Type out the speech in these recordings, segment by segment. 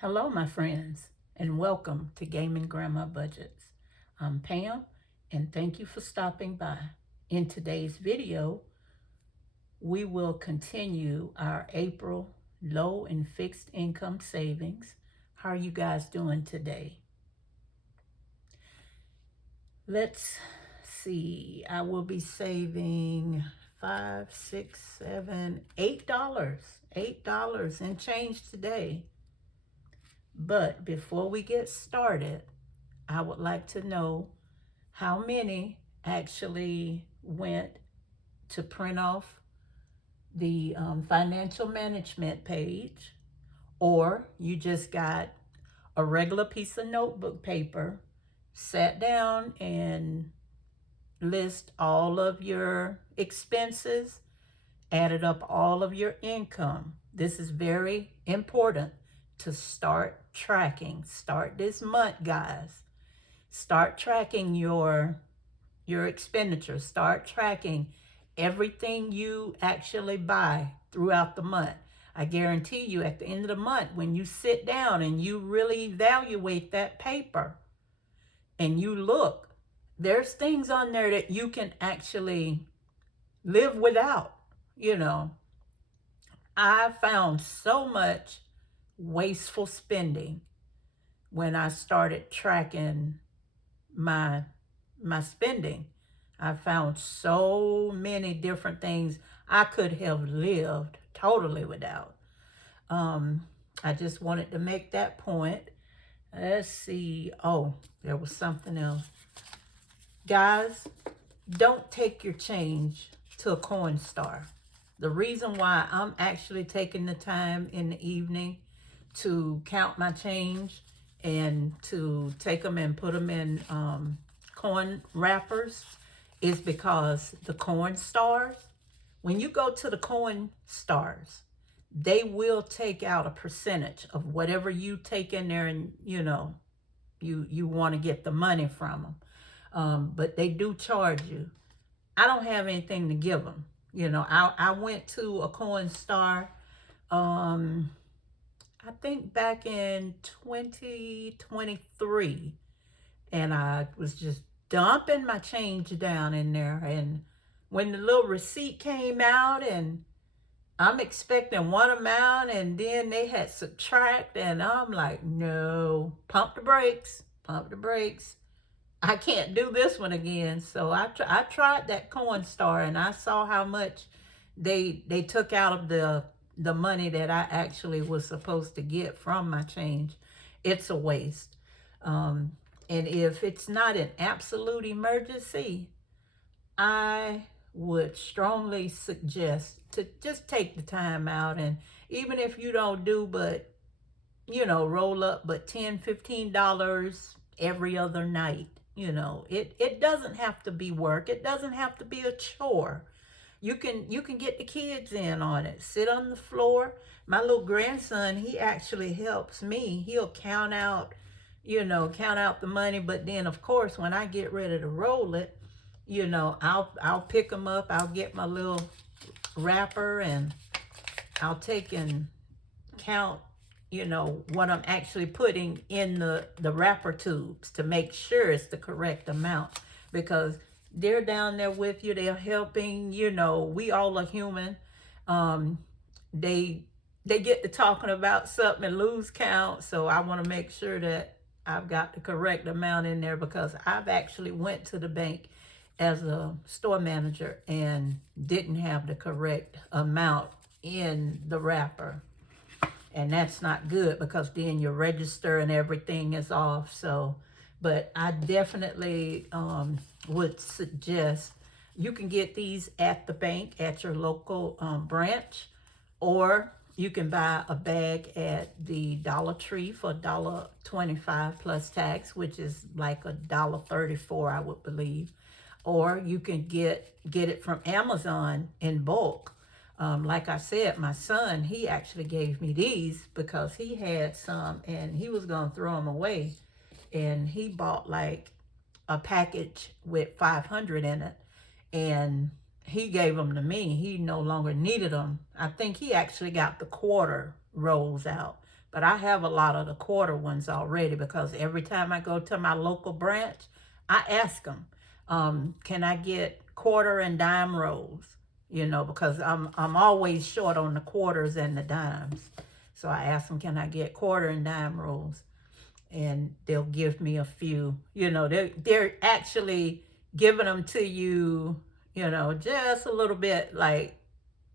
Hello, my friends, and welcome to Gaming Grandma Budgets. I'm Pam, and thank you for stopping by. In today's video, we will continue our April low and fixed income savings. How are you guys doing today? Let's see. I will be saving $5, $6, $7, $8 and change today. But before we get started, I would like to know how many actually went to print off the financial management page, or you just got a regular piece of notebook paper, sat down and list all of your expenses, added up all of your income. This is very important to start tracking. Start this month, guys. Start tracking your expenditures. Start tracking everything you actually buy throughout the month. I guarantee you at the end of the month, when you sit down and you really evaluate that paper and you look, there's things on there that you can actually live without. I found so much wasteful spending when I started tracking my spending. I found so many different things I could have lived totally without. I just wanted to make that point. Let's see. Oh, there was something else. Guys, don't take your change to a coin star. The reason why I'm actually taking the time in the evening to count my change and to take them and put them in coin wrappers is because the coin stars, when you go to the coin stars, they will take out a percentage of whatever you take in there, and you want to get the money from them. But they do charge you. I don't have anything to give them. I went to a coin star, I think back in 2023, and I was just dumping my change down in there. And when the little receipt came out, and I'm expecting one amount, and then they had subtract, and I'm like, no, pump the brakes, pump the brakes. I can't do this one again. So I tried that coin star, and I saw how much they took out of the money that I actually was supposed to get from my change. It's a waste. And if it's not an absolute emergency, I would strongly suggest to just take the time out. And even if you don't do but, roll up but $10, $15 every other night. It doesn't have to be work. It doesn't have to be a chore. You can get the kids in on it. Sit on the floor. My little grandson, he actually helps me. He'll count out the money. But then, of course, when I get ready to roll it, I'll pick them up. I'll get my little wrapper, and I'll take and count, what I'm actually putting in the wrapper tubes to make sure it's the correct amount, because they're down there with you. They're helping. We all are human. They get to talking about something and lose count. So I want to make sure that I've got the correct amount in there, because I've actually went to the bank as a store manager and didn't have the correct amount in the wrapper. And that's not good, because then your register and everything is off. So, but I definitely would suggest you can get these at the bank, at your local branch, or you can buy a bag at the Dollar Tree for $1.25 plus tax, which is like $1.34, I would believe. Or you can get it from Amazon in bulk. Like I said, my son, he actually gave me these because he had some and he was going to throw them away. And he bought like a package with 500 in it, and he gave them to me. He no longer needed them. I think he actually got the quarter rolls out But I have a lot of the quarter ones already, because every time I go to my local branch, I ask them, can I get quarter and dime rolls? You know, because I'm always short on the quarters and the dimes. So I ask them, can I get quarter and dime rolls? And they'll give me a few. You know, they're actually giving them to you, you know, just a little bit like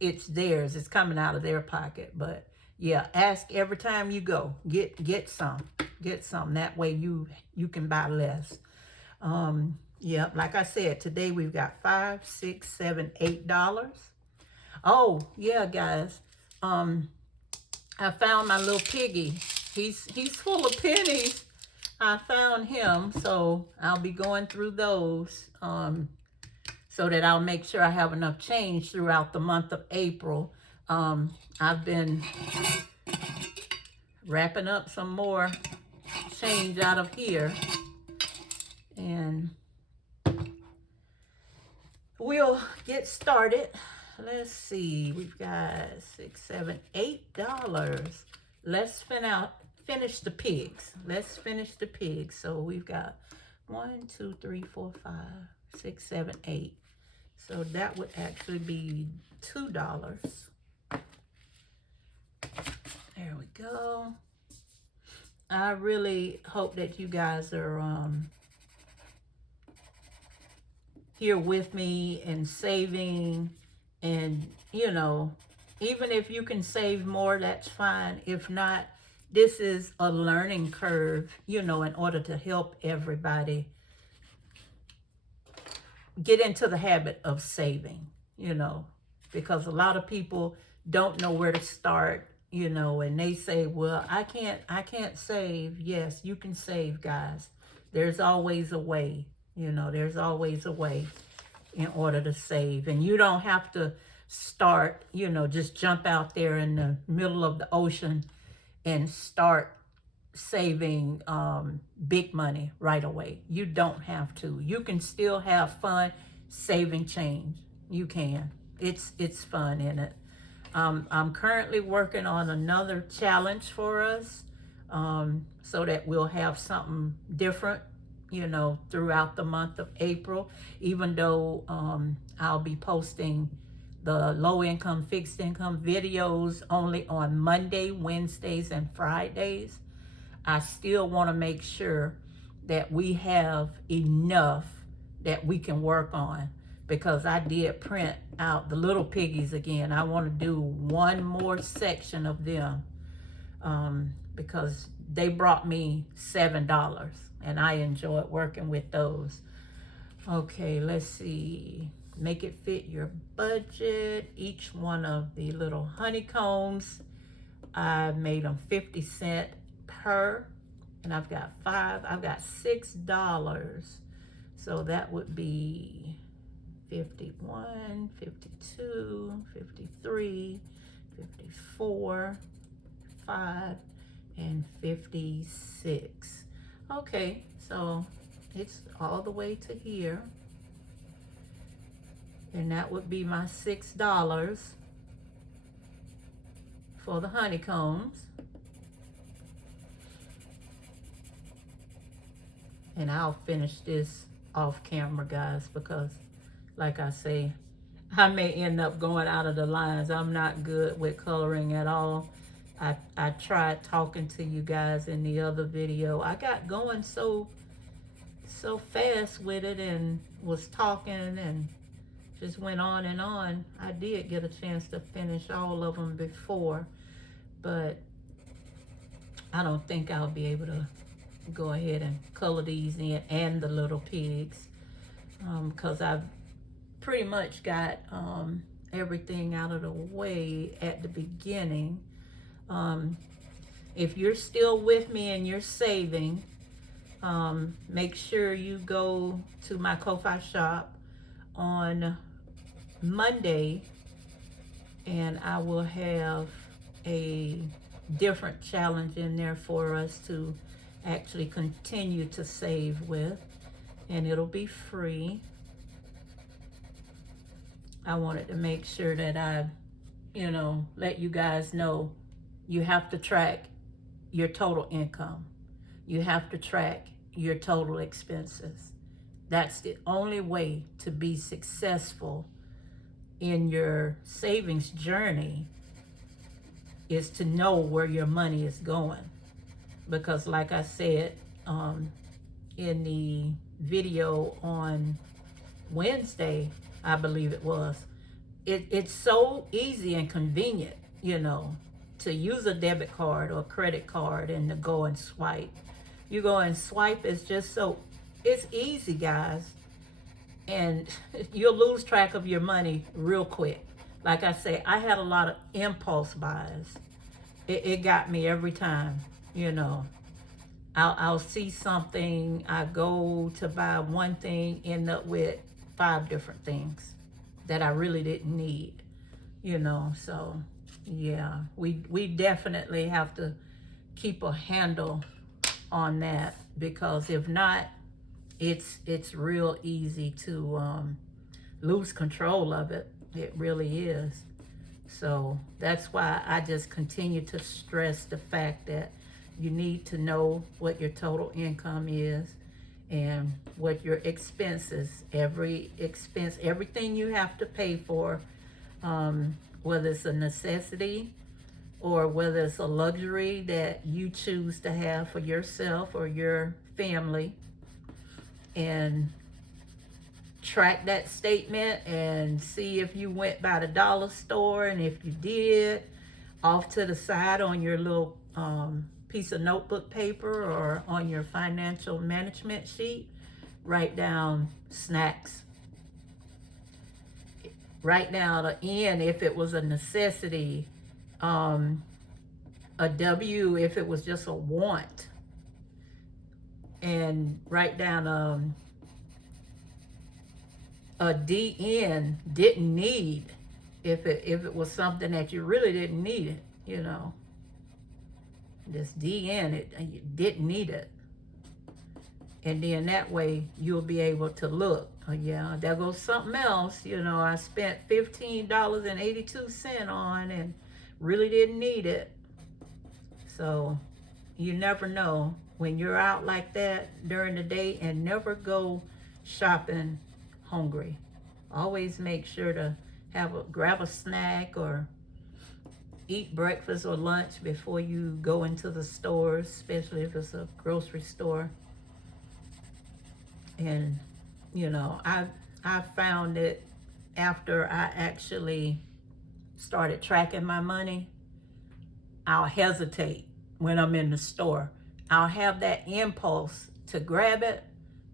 it's theirs. It's coming out of their pocket. But yeah, ask every time you go. Get some. Get some. That way you can buy less. Yeah, like I said, today we've got $5, $6, $7, $8. Oh, yeah, guys. I found my little piggy. He's full of pennies. I found him, so I'll be going through those so that I'll make sure I have enough change throughout the month of April. I've been wrapping up some more change out of here, and we'll get started. Let's see, we've got $6, $7, $8. Let's finish the pigs. Let's finish the pigs. So we've got 1, 2, 3, 4, 5, 6, 7, 8. So that would actually be $2. There we go. I really hope that you guys are here with me and saving, and you know, even if you can save more, that's fine. If not, this is a learning curve, you know, in order to help everybody get into the habit of saving, you know, because a lot of people don't know where to start, you know, and they say, well, I can't save. Yes, you can save, guys. There's always a way, you know, there's always a way in order to save. And you don't have to start, you know, just jump out there in the middle of the ocean and start saving big money right away. You don't have to. You can still have fun saving change. You can. It's fun in it. I'm currently working on another challenge for us, so that we'll have something different, you know, throughout the month of April, even though I'll be posting the low income, fixed income videos only on Monday, Wednesdays, and Fridays. I still want to make sure that we have enough that we can work on, because I did print out the little piggies again. I want to do one more section of them because they brought me $7 and I enjoyed working with those. Okay, let's see. Make it fit your budget. Each one of the little honeycombs, I made them 50 cents per, and I've got $6. So that would be 51, 52, 53, 54, 5, and 56. Okay, so it's all the way to here. And that would be my $6 for the honeycombs. And I'll finish this off camera, guys, because like I say, I may end up going out of the lines. I'm not good with coloring at all. I tried talking to you guys in the other video. I got going so fast with it and was talking and just went on and on. I did get a chance to finish all of them before, but I don't think I'll be able to go ahead and color these in and the little pigs, because I've pretty much got everything out of the way at the beginning. If you're still with me and you're saving, make sure you go to my Ko-Fi shop on Monday, and I will have a different challenge in there for us to actually continue to save with, and it'll be free. I wanted to make sure that I, you know, let you guys know you have to track your total income. You have to track your total expenses. That's the only way to be successful in your savings journey, is to know where your money is going. Because like I said in the video on Wednesday, I believe it was, it's so easy and convenient, to use a debit card or credit card and to go and swipe. You go and swipe, it's just so, it's easy, guys. And you'll lose track of your money real quick. Like I say, I had a lot of impulse buys. It got me every time, I'll see something, I go to buy one thing, end up with 5 different things that I really didn't need, so yeah, we definitely have to keep a handle on that, because if not, it's real easy to lose control of it. It really is. So that's why I just continue to stress the fact that you need to know what your total income is and what your expenses, every expense, everything you have to pay for, whether it's a necessity or whether it's a luxury that you choose to have for yourself or your family, and track that statement and see if you went by the dollar store, and if you did, off to the side on your little piece of notebook paper or on your financial management sheet, write down snacks. Write down an N if it was a necessity, a W if it was just a want, and write down a DN, didn't need, if it was something that you really didn't need it, this DN, you didn't need it. And then that way you'll be able to look, oh yeah, there goes something else, I spent $15.82 on and really didn't need it. So you never know when you're out like that during the day, and never go shopping hungry. Always make sure to grab a snack or eat breakfast or lunch before you go into the stores, especially if it's a grocery store. And I found it after I actually started tracking my money, I'll hesitate when I'm in the store. I'll have that impulse to grab it,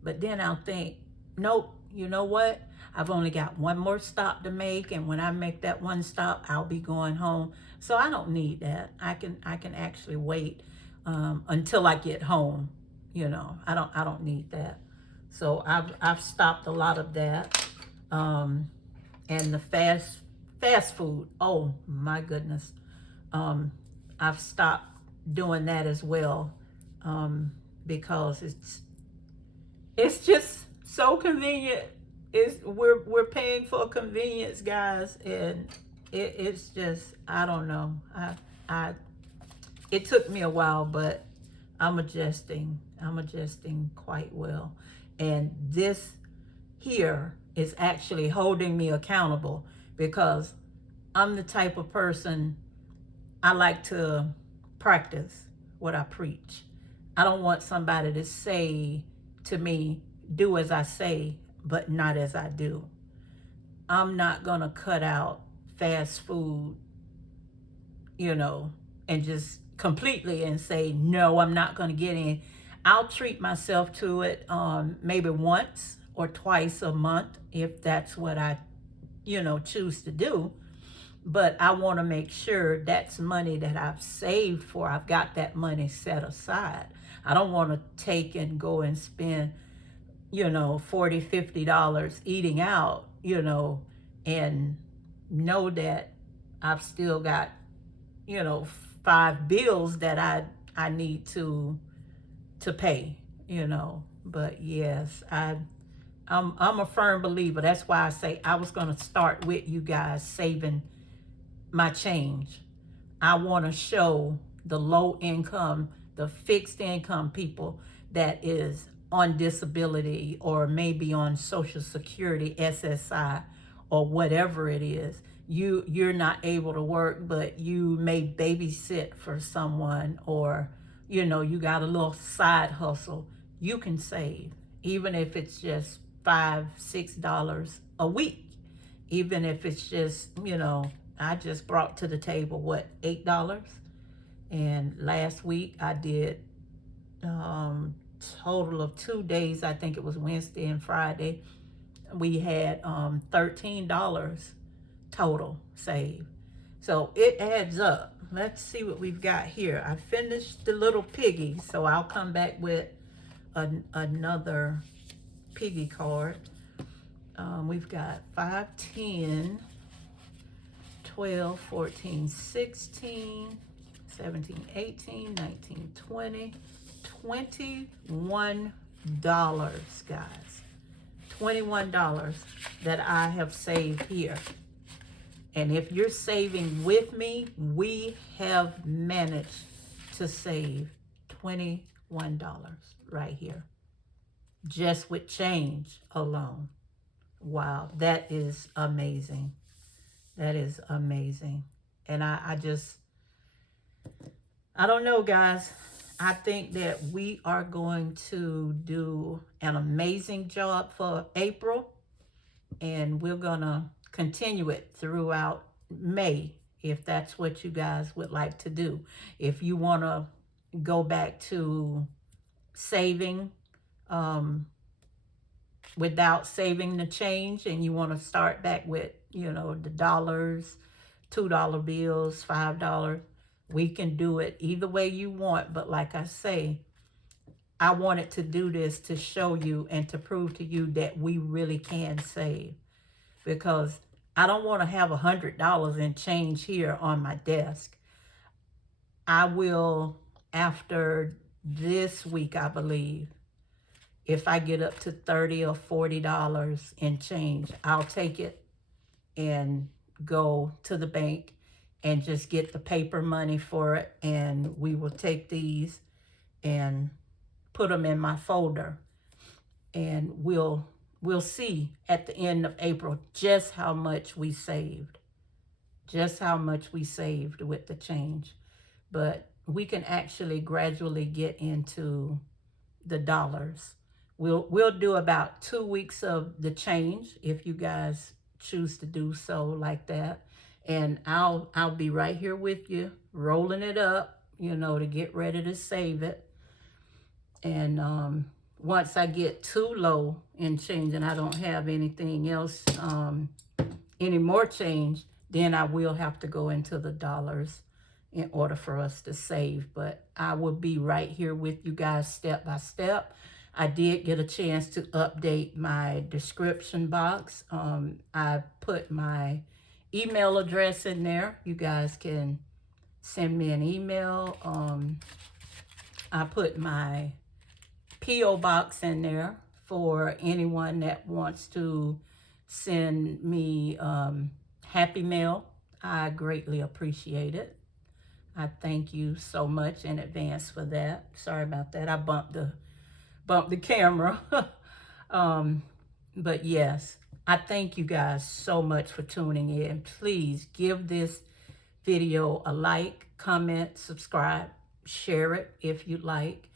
but then I'll think, nope, you know what? I've only got one more stop to make, and when I make that one stop, I'll be going home. So I don't need that. I can actually wait until I get home. I don't need that. So I've stopped a lot of that. And the fast food, oh my goodness. I've stopped doing that as well, because it's just so convenient. We're paying for convenience, guys, and it's just, I don't know. It took me a while, but I'm adjusting quite well. And this here is actually holding me accountable, because I'm the type of person, I like to practice what I preach. I don't want somebody to say to me, do as I say, but not as I do. I'm not gonna cut out fast food, and just completely and say, no, I'm not gonna get in. I'll treat myself to it maybe once or twice a month if that's what I, choose to do. But I want to make sure that's money that I've saved for. I've got that money set aside. I don't want to take and go and spend, $40, $50 eating out, and know that I've still got, 5 bills that I need to pay, But yes, I'm a firm believer. That's why I say I was going to start with you guys saving my change. I want to show the low income, the fixed income people that is on disability or maybe on Social Security, SSI, or whatever it is. You're not able to work, but you may babysit for someone, or you got a little side hustle. You can save, even if it's just $5-6 a week. Even if it's just, I just brought to the table, what, $8? And last week I did total of 2 days. I think it was Wednesday and Friday. We had $13 total saved. So it adds up. Let's see what we've got here. I finished the little piggy, so I'll come back with another piggy card. We've got 5, 10, 12, 14, 16, 17, 18, 19, 20, $21, guys. $21 that I have saved here. And if you're saving with me, we have managed to save $21 right here, just with change alone. Wow, that is amazing. That is amazing. And I don't know, guys. I think that we are going to do an amazing job for April, and we're going to continue it throughout May, if that's what you guys would like to do. If you want to go back to saving without saving the change, and you want to start back with, the dollars, $2 bills, $5, we can do it either way you want. But like I say, I wanted to do this to show you and to prove to you that we really can save, because I don't want to have $100 in change here on my desk. I will, after this week, I believe, if I get up to $30 or $40 in change, I'll take it and go to the bank and just get the paper money for it. And we will take these and put them in my folder. And we'll see at the end of April just how much we saved. Just how much we saved with the change. But we can actually gradually get into the dollars. We'll do about 2 weeks of the change if you guys choose to do so like that. And I'll be right here with you, rolling it up, to get ready to save it. And once I get too low in change and I don't have anything else, any more change, then I will have to go into the dollars in order for us to save. But I will be right here with you guys step by step. I did get a chance to update my description box. I put my email address in there. You guys can send me an email. I put my P.O. Box in there for anyone that wants to send me happy mail. I greatly appreciate it. I thank you so much in advance for that. Sorry about that. I bumped the camera. But yes, I thank you guys so much for tuning in. Please give this video a like, comment, subscribe, share it if you'd like.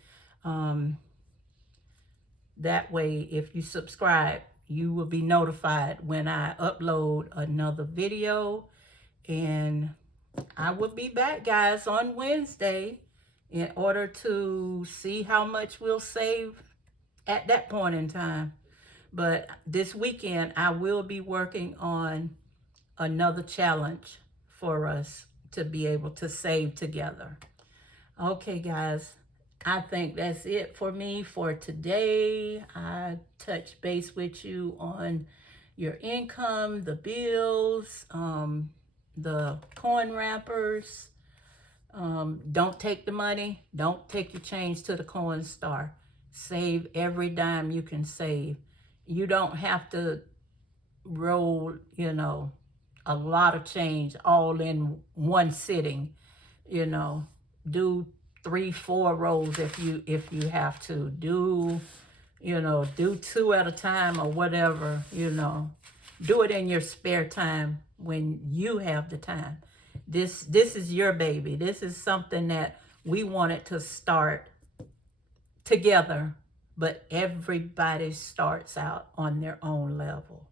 That way, if you subscribe, you will be notified when I upload another video. And I will be back, guys, on Wednesday in order to see how much we'll save at that point in time. But this weekend, I will be working on another challenge for us to be able to save together. Okay, guys, I think that's it for me for today. I touched base with you on your income, the bills, the coin wrappers. Don't take the money. Don't take your change to the coin star. Save every dime you can save. You don't have to roll, a lot of change all in one sitting, do 3-4 rolls if you have to. Do, you know, do 2 at a time or whatever, you know. Do it in your spare time when you have the time. This is your baby. This is something that we wanted to start together, but everybody starts out on their own level.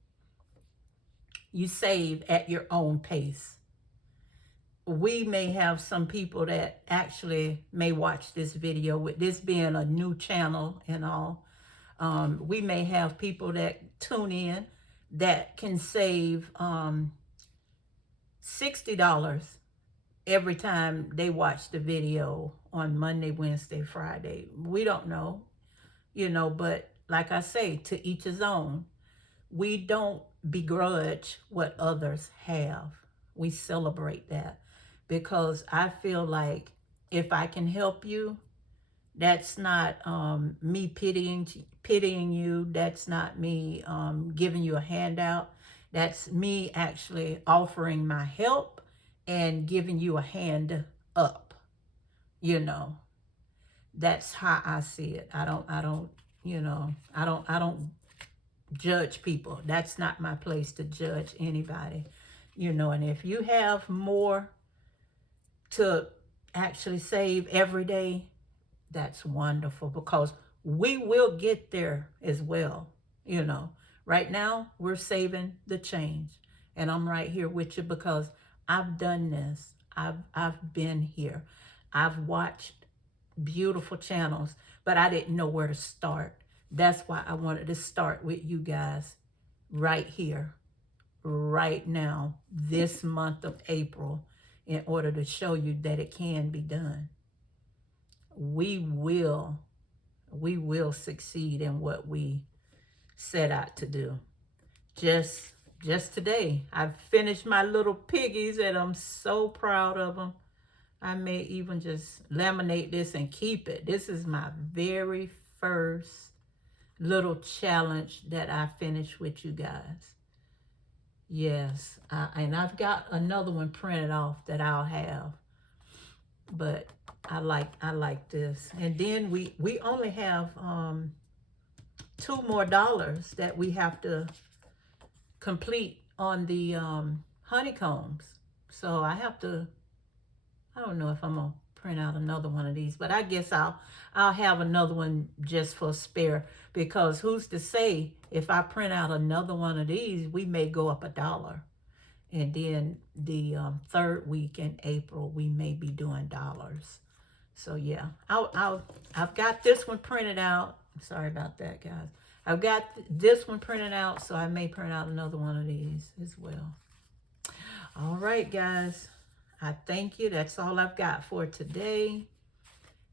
You save at your own pace. We may have some people that actually may watch this video, with this being a new channel and all. We may have people that tune in that can save $60 every time they watch the video on Monday, Wednesday, Friday. We don't know, you know, but like I say, to each his own. We don't begrudge what others have. We celebrate that, because I feel like if I can help you, that's not me pitying you. That's not me giving you a handout. That's me actually offering my help and giving you a hand up. You know, that's how I see it. I don't, you know, I don't judge people. That's not my place to judge anybody. You know, and if you have more to actually save every day, that's wonderful, because we will get there as well. You know, right now we're saving the change, and I'm right here with you because I've done this. I've been here. I've watched beautiful channels, but I didn't know where to start. That's why I wanted to start with you guys right here, right now, this month of April, in order to show you that it can be done. We will succeed in what we set out to do. Just today, I finished my little piggies, and I'm so proud of them. I may even just laminate this and keep it. This is my very first little challenge that I finished with you guys. Yes, and I've got another one printed off that I'll have, but I like this. And then we only have $2 more that we have to complete on the honeycombs. So I don't know if I'm gonna print out another one of these, but I guess I'll have another one just for spare, because who's to say if I print out another one of these, we may go up $1. And then the third week in April, we may be doing dollars. So yeah, I've got this one printed out. Sorry about that, guys. I've got this one printed out, so I may print out another one of these as well. All right, guys. I thank you. That's all I've got for today.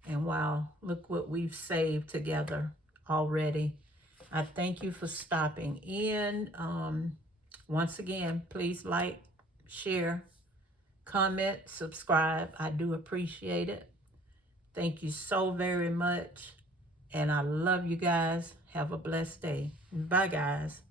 And wow, look what we've saved together already. I thank you for stopping in. Once again, please like, share, comment, subscribe. I do appreciate it. Thank you so very much. And I love you guys. Have a blessed day. Bye, guys.